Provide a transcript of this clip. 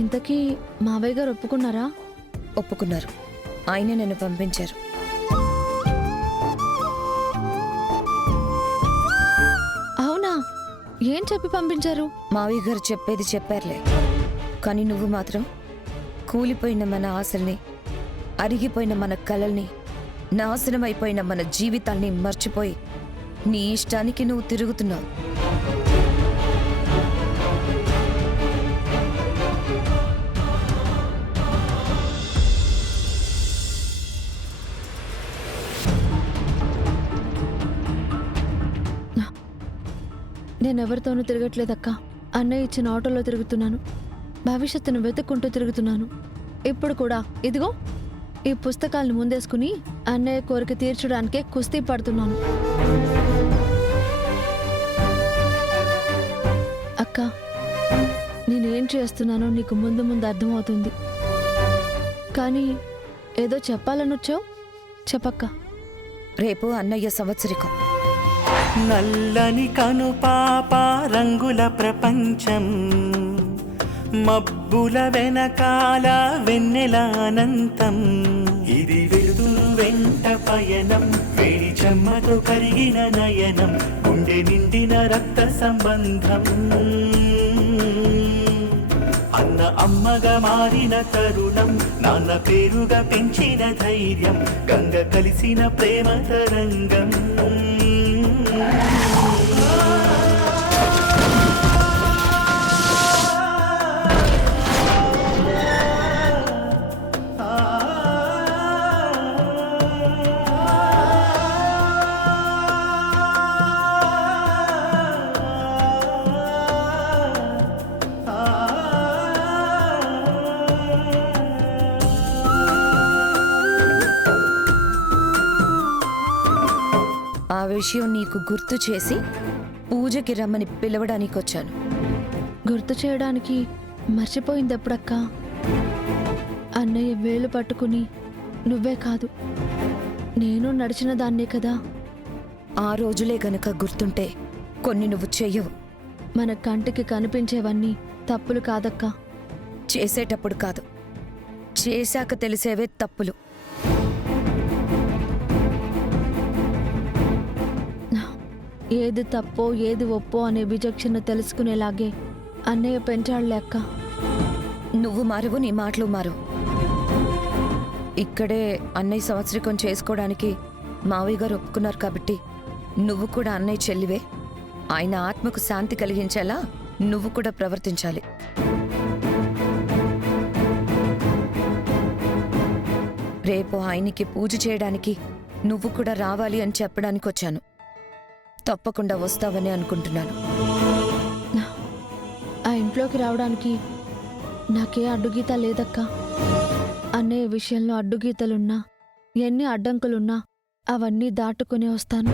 ఇంతకీ మావయ్య గారు ఒప్పుకున్నారా? ఒప్పుకున్నారు. ఆయనే నన్ను పంపించారు. అవునా? ఏం చెప్పి పంపించారు? మావయ్య గారు చెప్పేది చెప్పారులే, కానీ నువ్వు మాత్రం కూలిపోయిన మన ఆశల్ని, అరిగిపోయిన మన కలల్ని, నాశనం అయిపోయిన మన జీవితాల్ని మర్చిపోయి నీ ఇష్టానికి నువ్వు తిరుగుతున్నావు. నేనెవరితోనూ తిరగట్లేదక్క. అన్నయ్య ఇచ్చిన ఆటోలో తిరుగుతున్నాను. భవిష్యత్తును వెతుక్కుంటూ తిరుగుతున్నాను. ఇప్పుడు కూడా ఇదిగో ఈ పుస్తకాలను ముందేసుకుని అన్నయ్య కోరిక తీర్చడానికే కుస్తీ పడుతున్నాను. అక్క, నేనేం చేస్తున్నానో నీకు ముందు ముందు అర్థమవుతుంది. కానీ ఏదో చెప్పాలనొచ్చావు, చెప్పక్క. రేపు అన్నయ్య సంవత్సరికం. నల్లని కనుపాప రంగుల ప్రపంచం, మబ్బుల వెనకాల వెన్నెల అనంతం. ఇది వెలుతురు వెంట పయనం, వేడి చెమ్మతో కరిగిన నయనం, గుండె నిండిన రక్త సంబంధం. అన్న అమ్మగా మారిన తరుణం, నాన్న పేరుగా పెంచిన ధైర్యం, గంగ కలిసిన ప్రేమ తరంగం. ఆ విషయం నీకు గుర్తు చేసి పూజకి రమ్మని పిలవడానికి వచ్చాను. గుర్తు చేయడానికి మర్చిపోయింది ఎప్పుడక్క? అన్నయ్య వేలు పట్టుకుని నువ్వే కాదు నేను నడిచిన దాన్నే కదా. ఆ రోజులే గనక గుర్తుంటే కొన్ని నువ్వు చెయ్యవు. మన కంటికి కనిపించేవన్నీ తప్పులు కాదక్కా. చేసేటప్పుడు కాదు, చేశాక తెలిసేవే తప్పులు. ఏది తప్పో ఏది ఒప్పో అనే విచక్షణ తెలుసుకునేలాగే అన్నయ్య పెంచాడులే అక్క. నువ్వు మారవు, నీ మాటలు మారవు. ఇక్కడే అన్నయ్య సంవత్సరికం చేసుకోవడానికి మావయ్య గారు ఒప్పుకున్నారు కాబట్టి నువ్వు కూడా అన్నయ్య చెల్లివే. ఆయన ఆత్మకు శాంతి కలిగించేలా నువ్వు కూడా ప్రవర్తించాలి. రేపు ఆయనకి పూజ చేయడానికి నువ్వు కూడా రావాలి అని చెప్పడానికి వచ్చాను. తప్పకుండా వస్తావని అనుకుంటున్నాను. ఆ ఇంట్లోకి రావడానికి నాకే అడ్డుగీత లేదక్క. అన్నయ్య విషయంలో అడ్డుగీతలున్నా, ఎన్ని అడ్డంకులున్నా అవన్నీ దాటుకునే వస్తాను.